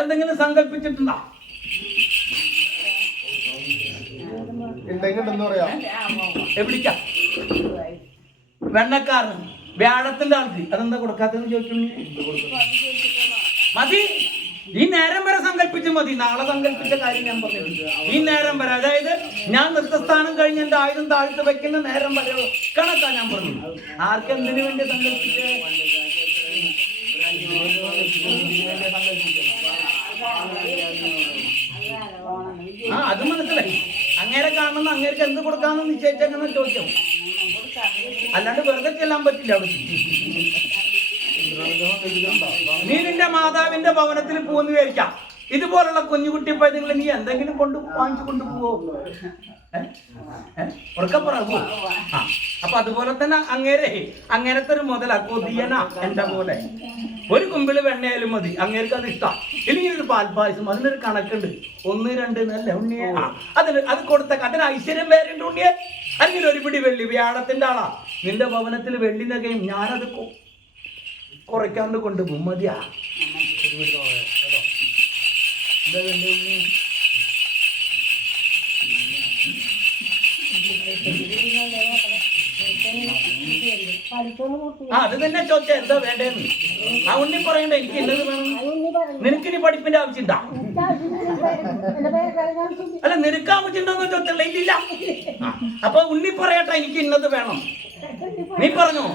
എന്തെങ്കിലും സങ്കല്പിച്ചിട്ടുണ്ടോ? എവിടിക്കാ വെണ്ണക്കാരൻ വ്യാഴത്തിന്റെ ആൾക്ക് അതെന്താ കൊടുക്കാത്തെന്ന് ചോദിച്ചു. മതി, ഈ നേരം വരെ സങ്കല്പിച്ച് മതി. നാളെ സങ്കല്പിച്ച കാര്യം ഞാൻ പറഞ്ഞു. ഈ നേരം വരെ, അതായത് ഞാൻ നൃത്തസ്ഥാനം കഴിഞ്ഞ് എന്റെ ആയുധം താഴ്ത്ത് വെക്കുന്ന നേരം വരെ കണക്കാ ഞാൻ പറഞ്ഞു. ആർക്കെന്തിനു വേണ്ടി സങ്കല്പിച്ച്? അത് മനസ്സിലായി. അങ്ങേരെ കാണുന്ന അങ്ങേർക്ക് എന്ത് കൊടുക്കാന്ന് നിശ്ചയിച്ചെങ്ങനെ ചോദിക്കും. അല്ലാണ്ട് വെറുതെ ചെല്ലാൻ പറ്റില്ല. അവിടെ നീ നിന്റെ മാതാവിന്റെ ഭവനത്തിൽ പോകുന്ന വിചാരിക്കാം. ഇതുപോലുള്ള കുഞ്ഞുകുട്ടി പൈതങ്ങളെ നീ എന്തെങ്കിലും വാങ്ങിച്ചു കൊണ്ടുപോവോ? ഉറക്കപ്പറവോ? അപ്പൊ അതുപോലെ തന്നെ അങ്ങേരത്തെ ഒരു മുതല കൊതിയന എന്റെ പോലെ ഒരു കുമ്പിള് വെണ്ണയാലും മതി. അങ്ങേർക്ക് അത് ഇഷ്ടം. ഇല്ലെങ്കിൽ ഒരു പാൽപ്പായസം, അതിനൊരു കണക്കുണ്ട്. 1, 2 നല്ല ഉണ്ണിയെ അത് കൊടുത്ത അതിന് ഐശ്വര്യം വേറുണ്ട് ഉണ്ണിയെ. അല്ലെങ്കിൽ ഒരു പിടി വെള്ളി വ്യാഴത്തിന്റെ ആളാ നിന്റെ ഭവനത്തിൽ വെള്ളി നകയും ഞാനത് കുറയ്ക്കാണ്ട് കൊണ്ടുപോകും. മതിയാ? അത് തന്നെ ചോദിച്ചാ എന്താ വേണ്ടേന്ന്. ആ ഉണ്ണി പറയണ്ട എനിക്ക് എന്നത് വേണം. നിനക്കിനി പഠിപ്പിന്റെ ആവശ്യമുണ്ടാ? അല്ല, നിനക്ക് ആവശ്യമുണ്ടോന്ന് ചോദിച്ചല്ല. ഇല്ല. അപ്പൊ ഉണ്ണി പറയട്ടെ എനിക്ക് ഇന്നത് വേണം. നീ പറഞ്ഞോ?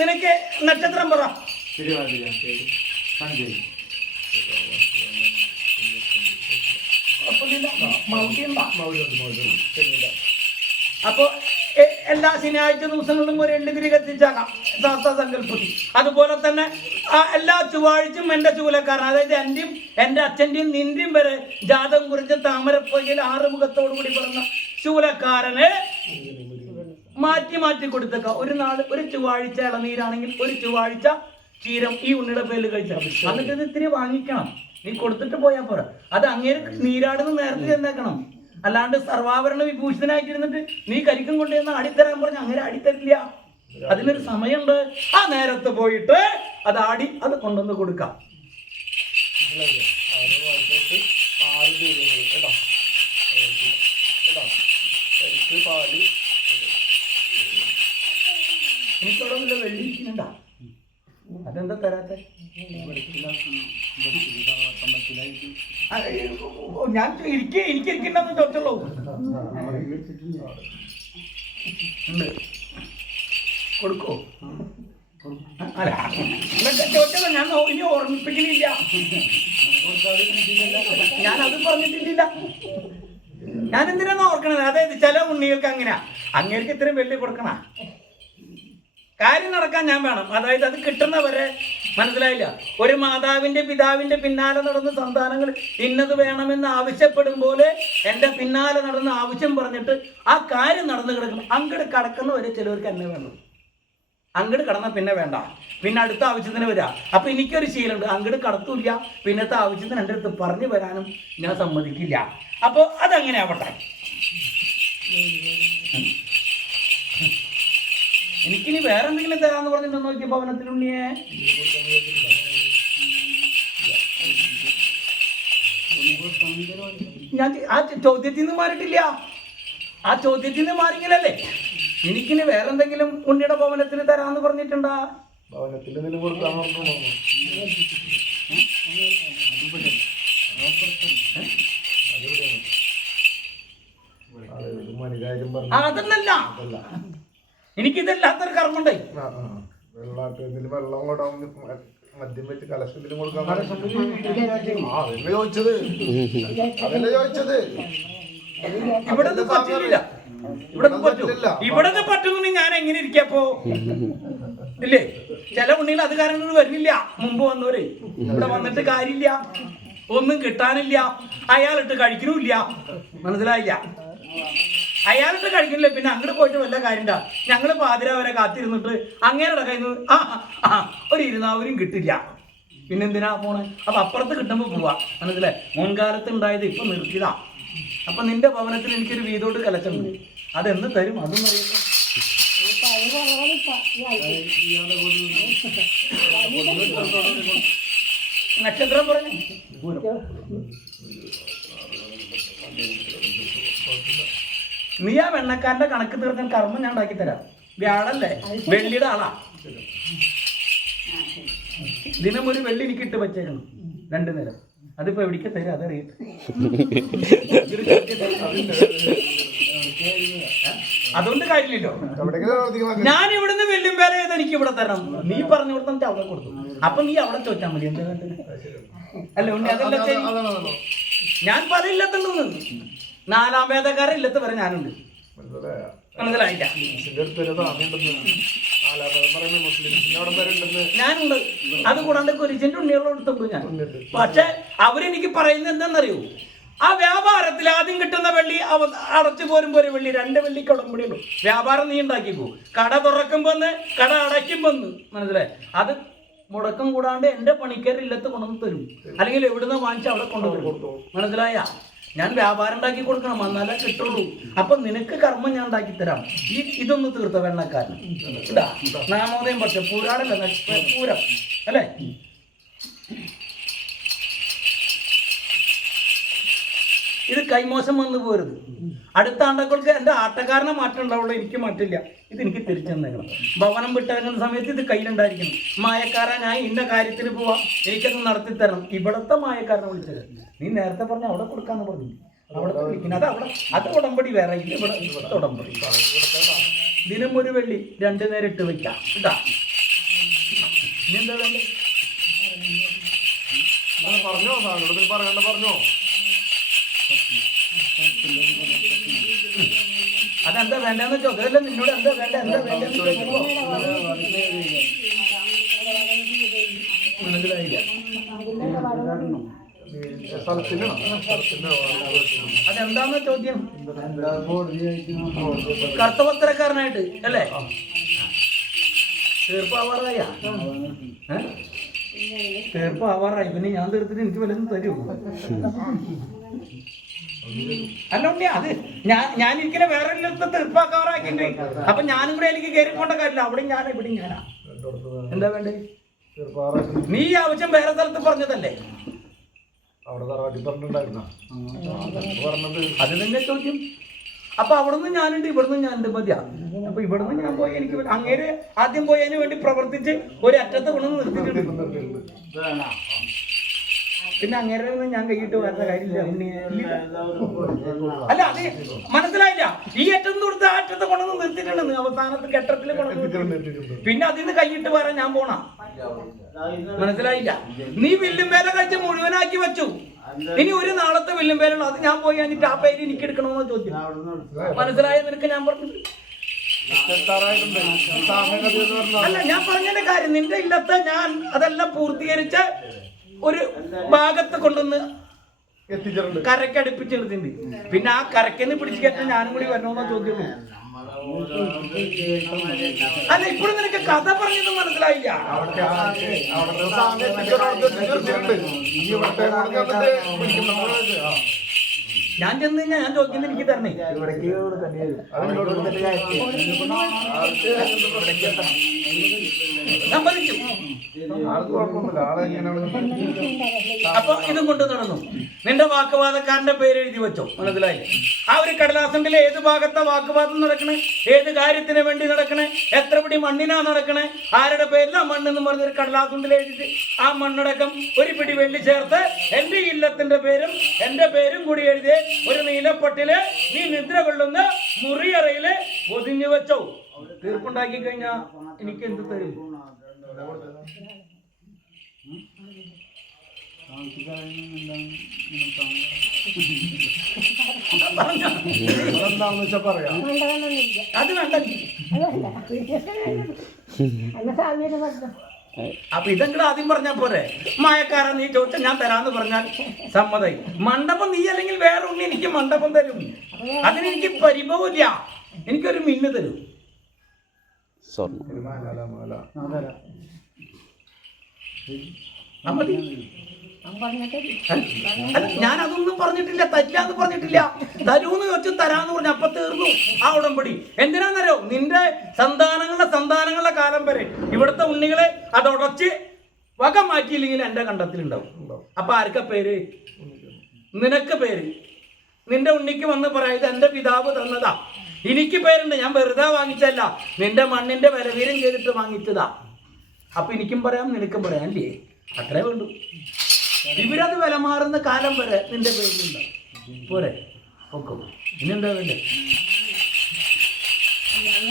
നിനക്ക് നക്ഷത്രം പറ. അപ്പൊ എല്ലാ ശനിയാഴ്ച ദിവസങ്ങളിലും ഒരു എള്ളുതിരി കത്തിച്ചാകാം ശാസ്ത്രസങ്കല്പത്തിൽ. അതുപോലെ തന്നെ എല്ലാ ചൊവ്വാഴ്ചയും എന്റെ ചൂലക്കാരൻ, അതായത് എന്റെയും എന്റെ അച്ഛന്റെയും നിന്റെയും വരെ ജാതകം കുറിച്ച് താമരപ്പൊയ്യിൽ 6 മുഖത്തോടു കൂടി പറഞ്ഞ ചൂലക്കാരന് മാറ്റി കൊടുത്തേക്ക. ഒരു നാള് ഒരു ചൊവ്വാഴ്ച ഇളനീരാണെങ്കിൽ ഒരു ചൊവ്വാഴ്ച ക്ഷീരം ഈ ഉണ്ണിയുടെ പേരിൽ കഴിച്ചാൽ. എന്നിട്ട് ഇത് ഇത്തിരി വാങ്ങിക്കണം. നീ കൊടുത്തിട്ട് പോയാൽ പോരാ. അത് അങ്ങേര് നീരാടുന്ന നേരത്തെ ചെന്നേക്കണം. അല്ലാണ്ട് സർവാഭരണ വിഭൂഷിതനായിട്ടിരുന്നിട്ട് നീ കരിക്കും കൊണ്ടുവന്ന് അടിത്തരാൻ പറഞ്ഞ അങ്ങനെ അടിത്തരില്ല. അതിനൊരു സമയമുണ്ട്. ആ നേരത്ത് പോയിട്ട് അത് ആടി അത് കൊണ്ടുവന്ന് കൊടുക്കാം. എനിക്കവിടെ വല്ല വെള്ളിയിരിക്കുന്നുണ്ടാ? അതെന്താ തരാത്ത? ഞാൻ എനിക്ക് ഇരിക്കണ്ടെന്ന് ചോദിച്ചുള്ളൂ. കൊടുക്കോ? അല്ല ചോദിച്ചല്ലോ, ഞാൻ ഇനി ഓർമ്മിപ്പിക്കലില്ല. ഞാനത് പറഞ്ഞിട്ടില്ല. ഞാൻ എന്തിനാന്ന് ഓർക്കണത്? അതായത് ചില ഉണ്ണികൾക്ക് അങ്ങനെയാ. അങ്ങേർക്ക് ഇത്രയും വെള്ളി കൊടുക്കണ കാര്യം നടക്കാൻ ഞാൻ വേണം. അതായത് അത് കിട്ടുന്നവരെ മനസ്സിലായില്ല. ഒരു മാതാവിന്റെ പിതാവിന്റെ പിന്നാലെ നടന്ന് സന്താനങ്ങൾ ഇന്നത് വേണമെന്ന് ആവശ്യപ്പെടും പോലെ എൻ്റെ പിന്നാലെ നടന്ന് ആവശ്യം പറഞ്ഞിട്ട് ആ കാര്യം നടന്നു കിടക്കണം. അങ്ങട് കടക്കുന്നവരെ ചിലവർക്ക് എന്നെ വേണം. അങ്ങട് കടന്ന പിന്നെ വേണ്ട, പിന്നെ അടുത്ത ആവശ്യത്തിന് വരിക. അപ്പൊ എനിക്കൊരു ശീലമുണ്ട്, അങ്ങട് കടത്തൂല്ല, പിന്നത്തെ ആവശ്യത്തിന് എൻ്റെ അടുത്ത് പറഞ്ഞു വരാനും ഞാൻ സമ്മതിക്കില്ല. അപ്പോൾ അതങ്ങനെ ആവട്ടെ. എനിക്കിനി വേറെ എന്തെങ്കിലും തരാന്ന് പറഞ്ഞിട്ട് നോക്കിയ ഭവനത്തിലുണ്ണിയെ ഞാൻ ആ ചോദ്യത്തിൽ നിന്ന് മാറിയിട്ടില്ല. ആ ചോദ്യത്തിൽ നിന്ന് മാറിയെങ്കിലല്ലേ എനിക്കിനി വേറെന്തെങ്കിലും ഉണ്ണിയുടെ ഭവനത്തിൽ തരാന്ന് പറഞ്ഞിട്ടുണ്ടാ? ഭവനത്തിൽ കൊടുക്കാൻ അതൊന്നല്ല, എനിക്കിതല്ലാത്തൊരു കർമ്മണ്ടേ. വെള്ളം കൊണ്ടാ മദ്യം വെച്ച് കലശത്തിന് കൊടുക്കാൻ ചോദിച്ചത്. ഇവിടെ പറ്റില്ല. ഇവിടെ പറ്റുന്നു. ഞാൻ എങ്ങനെ ഇരിക്കപ്പോ? ഇല്ലേ, ചില ഉണ്ണികൾ അത് കാരണം വരുന്നില്ല. മുമ്പ് വന്നവരെ ഇവിടെ വന്നിട്ട് കാര്യമില്ല, ഒന്നും കിട്ടാനില്ല. അയാളിട്ട് കഴിക്കണില്ല. മനസ്സിലായില്ല? അയാളിട്ട് കഴിക്കുന്നില്ല. പിന്നെ അങ്ങോട്ട് പോയിട്ട് വല്ല കാര്യണ്ട. ഞങ്ങള് പാതിര വരെ കാത്തിരുന്നിട്ട് അങ്ങേരുടെ കയ്യിൽ നിന്ന് ഒരു 20,000 കിട്ടില്ല. പിന്നെന്തിനാ പോണേ? അപ്പൊ അപ്പുറത്ത് കിട്ടുമ്പോ പോവാ. മനസ്സിലായി? മുൻകാലത്ത് ഉണ്ടായത് ഇപ്പൊ നിർത്തിയതാ. അപ്പൊ നിന്റെ ഭവനത്തിൽ എനിക്കൊരു വീതോട്ട് കലച്ചുണ്ട്. അതെന്ന് തരും അതൊന്നും അറിയില്ല. നക്ഷത്രം പറഞ്ഞു നീ ആ വെണ്ണക്കാരന്റെ കണക്ക് തീർക്കാൻ കർമ്മം ഞാൻ ഉണ്ടാക്കി തരാം. വ്യാഴല്ലേ, വെള്ളിയുടെ ആളാ. ദിനം ഒരു വെള്ളി എനിക്ക് ഇട്ട് വെച്ചേക്കണം 2 നേരം. അതിപ്പോ എവിടേക്ക് തരാം അതറിയട്ടെ. അതുകൊണ്ട് കാര്യമില്ലല്ലോ. ഞാൻ ഇവിടുന്ന് വെല്ലും പേരെ ചെയ്ത് എനിക്ക് ഇവിടെ തരണം. നീ പറഞ്ഞു കൊടുത്ത അവിടെ കൊടുത്തു. അപ്പൊ നീ അവിടെ ചോദിച്ചാൽ മതി. എന്താ വേണ്ടത്? അല്ല ഉണ്ണി അതല്ല ശരി. ഞാൻ പല ഇല്ലത്തുണ്ടെന്ന് 4-ാം വേദക്കാരൻ ഇല്ലത്ത് വരെ ഞാനുണ്ട്. മനസ്സിലായില്ല? ഞാനുണ്ട്. അത് കൂടാണ്ട് കുരിശിന്റെ ഉണ്ണികളോടത്തുണ്ട് ഞാൻ. പക്ഷെ അവരെനിക്ക് പറയുന്നത് എന്താണെന്നറിയൂ? ആ വ്യാപാരത്തിൽ ആദ്യം കിട്ടുന്ന വെള്ളി അടച്ചു പോരുമ്പോ ഒരു വെള്ളി 2 വെള്ളിക്ക് ഉടമ്പടിയുള്ളൂ. വ്യാപാരം നീ ഉണ്ടാക്കിക്കോ. കട തുറക്കുമ്പോന്ന് കട അടയ്ക്കുമ്പോന്ന്. മനസ്സിലായി? അത് മുടക്കം കൂടാണ്ട് എന്റെ പണിക്കാരില്ലത്ത് കൊണ്ടുവന്ന് തരും. അല്ലെങ്കിൽ എവിടുന്ന് വാങ്ങിച്ച് അവിടെ കൊണ്ടുവരും. മനസ്സിലായ? ഞാൻ വ്യാപാരം ഉണ്ടാക്കി കൊടുക്കണം, എന്നാലേ കിട്ടുള്ളൂ. അപ്പൊ നിനക്ക് കർമ്മം ഞാൻ ഉണ്ടാക്കി തരാം. ഇതൊന്ന് തീർത്ത വെണ്ണക്കാരൻ ഇതാ നാമോദയം. പക്ഷെ പൂരാടല്ല, പൂരം അല്ലേ? ഇത് കൈമോശം വന്നു പോരുത്. അടുത്ത ആണ്ടക്കൾക്ക് എൻ്റെ ആട്ടക്കാരനെ മാറ്റം ഉണ്ടാവുള്ളൂ, എനിക്ക് മാറ്റില്ല. ഇതെനിക്ക് തിരിച്ചെന്നേക്കണം. ഭവനം വിട്ടിറങ്ങുന്ന സമയത്ത് ഇത് കയ്യിലുണ്ടായിരിക്കണം. മായക്കാരാ ഞാൻ ഇന്ന കാര്യത്തിന് പോവാം, എനിക്കത് നടത്തി തരണം. ഇവിടത്തെ മായക്കാരനെ വിളിച്ചത് നീ നേരത്തെ പറഞ്ഞ അവിടെ കൊടുക്കാന്ന് പറഞ്ഞു. അവിടെ വിളിക്കുന്നത് അത് ഉടമ്പടി വേറെ ഇല്ല. ഇവിടുത്തെ ഉടമ്പടി ദിനം ഒരു വെള്ളി 2 നേരം ഇട്ട് വെക്കാം. ഇതാ ഇനി എന്താ വേണ്ടത്? പറഞ്ഞോ അതെന്താ വേണ്ടെന്ന് ചോദിച്ചതല്ല നിന്നോട്. എന്താ വേണ്ട മനസ്സിലായില്ല? അതെന്താന്ന് ചോദ്യം? കർത്തവസ്ത്രക്കാരനായിട്ട് അല്ലേ? തീർപ്പാവാറായ തീർപ്പാവാറായി. പിന്നെ ഞാൻ തീർത്തിട്ട് എനിക്ക് വല്ലതും തരൂ? അല്ല ഉണ്ണി, അത് ഞാൻ ഇരിക്കുന്ന വേറെ തീർപ്പാക്കാറാക്കിണ്ട്. അപ്പൊ ഞാനും കൂടെ എനിക്ക് കയറി പോണ്ട കാര്യമില്ല. അവിടെ ഞാനാ ഇവിടെ ഞാനാ. എന്താ വേണ്ടേ? നീ ആവശ്യം വേറെ സ്ഥലത്ത് പറഞ്ഞതല്ലേ? അത് തന്നെ ചോദ്യം. അപ്പൊ അവിടുന്ന് ഞാനുണ്ട്, ഇവിടുന്ന് ഞാനുണ്ട്. മതിയാ? അപ്പൊ ഇവിടുന്ന് ഞാൻ പോയി എനിക്ക് അങ്ങേര് ആദ്യം പോയി അതിന് വേണ്ടി പ്രവർത്തിച്ച് ഒരു അറ്റത്ത് കൊണ്ടുവന്ന് നിർത്തിയിട്ടുണ്ട്. പിന്നെ അങ്ങേരെ ഞാൻ കൈയിട്ട് വരുന്ന കാര്യമില്ല. അല്ല അത് മനസ്സിലായില്ല? ഈ അറ്റത്ത് കൊടുത്ത് ആ അറ്റത്ത് കൊണ്ടുവന്ന് നിർത്തിയിട്ടുണ്ടെന്ന്. അവസാനത്തെ ഘട്ടത്തിൽ കൊണ്ടുവന്ന് പിന്നെ അതിന് കൈയിട്ട് വരാൻ ഞാൻ പോണ. മനസ്സിലായില്ല? നീ വില്ലും വേല കഴിച്ച് മുഴുവനാക്കി വെച്ചു. ഇനി ഒരു നാളത്തെ വില്ലും വേലുള്ള അത് ഞാൻ പോയി കഴിഞ്ഞിട്ട് ആ പേര് എനിക്ക് എടുക്കണമെന്ന് ചോദ്യം. മനസ്സിലായ നിനക്ക്? ഞാൻ പറഞ്ഞു അല്ല, ഞാൻ പറഞ്ഞതിന്റെ കാര്യം നിന്റെ ഇല്ലത്തെ ഞാൻ അതെല്ലാം പൂർത്തീകരിച്ച് ഒരു ഭാഗത്ത് കൊണ്ടുവന്ന് കരക്ക് അടുപ്പിച്ചെടുത്തിട്ടുണ്ട്. പിന്നെ ആ കരക്കെന്ന് പിടിച്ചു കയറ്റാൻ ഞാനും കൂടി വരണമെന്നാ ചോദ്യമുള്ളൂ. അല്ല, ഇപ്പോഴും നിനക്ക് കഥ പറഞ്ഞത് മനസ്സിലായില്ല. ഞാൻ ചെന്ന് കഴിഞ്ഞാൽ ഞാൻ ചോദിക്കുന്നത് എനിക്ക് തരണേ. സമ്മതിച്ചു. അപ്പൊ ഇതും കൊണ്ട് നടന്നു. നിന്റെ വാക്കുവാദക്കാരന്റെ പേര് എഴുതി വെച്ചോ. മനസ്സിലായില്ലേ? ആ ഒരു കടലാസന്റെ ഏത് ഭാഗത്താ വാക്കുവാദം നടക്കണേ, ഏത് കാര്യത്തിന് വേണ്ടി നടക്കണേ, എത്ര പിടി മണ്ണിനാ നടക്കണേ, ആരുടെ പേരിലാ മണ്ണെന്ന് പറഞ്ഞൊരു കടലാസുണ്ടിൽ എഴുതിട്ട് ആ മണ്ണടക്കം ഒരു പിടി വെള്ളി ചേർത്ത് എന്റെ ഇല്ലത്തിന്റെ പേരും എന്റെ പേരും കൂടി എഴുതിയ ഒരു നീലപ്പട്ടില് നീ നിദ്ര കൊള്ളുന്ന മുറിയറയില് ഒതുങ്ങി വെച്ചോ. തീർപ്പുണ്ടാക്കി കഴിഞ്ഞാ എനിക്ക് എന്ത് തരും? അത് വേണ്ട. അപ്പൊ ഇതെങ്കിലും ആദ്യം പറഞ്ഞാ പോരെ? മായക്കാരൻ നീ ചോദിച്ചാൽ ഞാൻ തരാന്ന് പറഞ്ഞാൽ സമ്മതായി. മണ്ഡപം നീ അല്ലെങ്കിൽ വേറെ ഉണ്ണി എനിക്ക് മണ്ഡപം തരും. അതിനെനിക്ക് പരിഭവമില്ല. എനിക്കൊരു മിന്ന് തരും. ആ മതി. ഞാൻ പറഞ്ഞിട്ട് അല്ല, ഞാൻ അതൊന്നും പറഞ്ഞിട്ടില്ല, തരില്ലാന്ന് പറഞ്ഞിട്ടില്ല. തരൂന്ന് ചോദിച്ചു തരാന്ന് പറഞ്ഞു, അപ്പൊ തീർന്നു ആ ഉടമ്പടി. എന്തിനാന്നറിയോ? നിന്റെ സന്താനങ്ങളുടെ കാലം വരെ ഇവിടുത്തെ ഉണ്ണികളെ അതുടച്ച് വക മാറ്റിയില്ലെങ്കിൽ എന്റെ കണ്ടത്തിലുണ്ടാവും. അപ്പൊ ആർക്കാ പേര്? നിനക്ക് പേര്. നിന്റെ ഉണ്ണിക്ക് വന്ന് പറയാം, ഇത് എന്റെ പിതാവ് തന്നതാ, എനിക്ക് പേരുണ്ട്, ഞാൻ വെറുതെ വാങ്ങിച്ചല്ല, നിന്റെ മണ്ണിന്റെ ബലവീരം ചെയ്തിട്ട് വാങ്ങിച്ചതാ. അപ്പൊ എനിക്കും പറയാം നിനക്കും പറയാം, അല്ലേ? അത്രേ വേണ്ടു. ഇവരത് വില മാറുന്ന കാലം വരെ നിന്റെ പേരിലുണ്ടാവും. പോരെ? ഒക്കെ ഇനി എന്താ വേണ്ടേ? ഞാൻ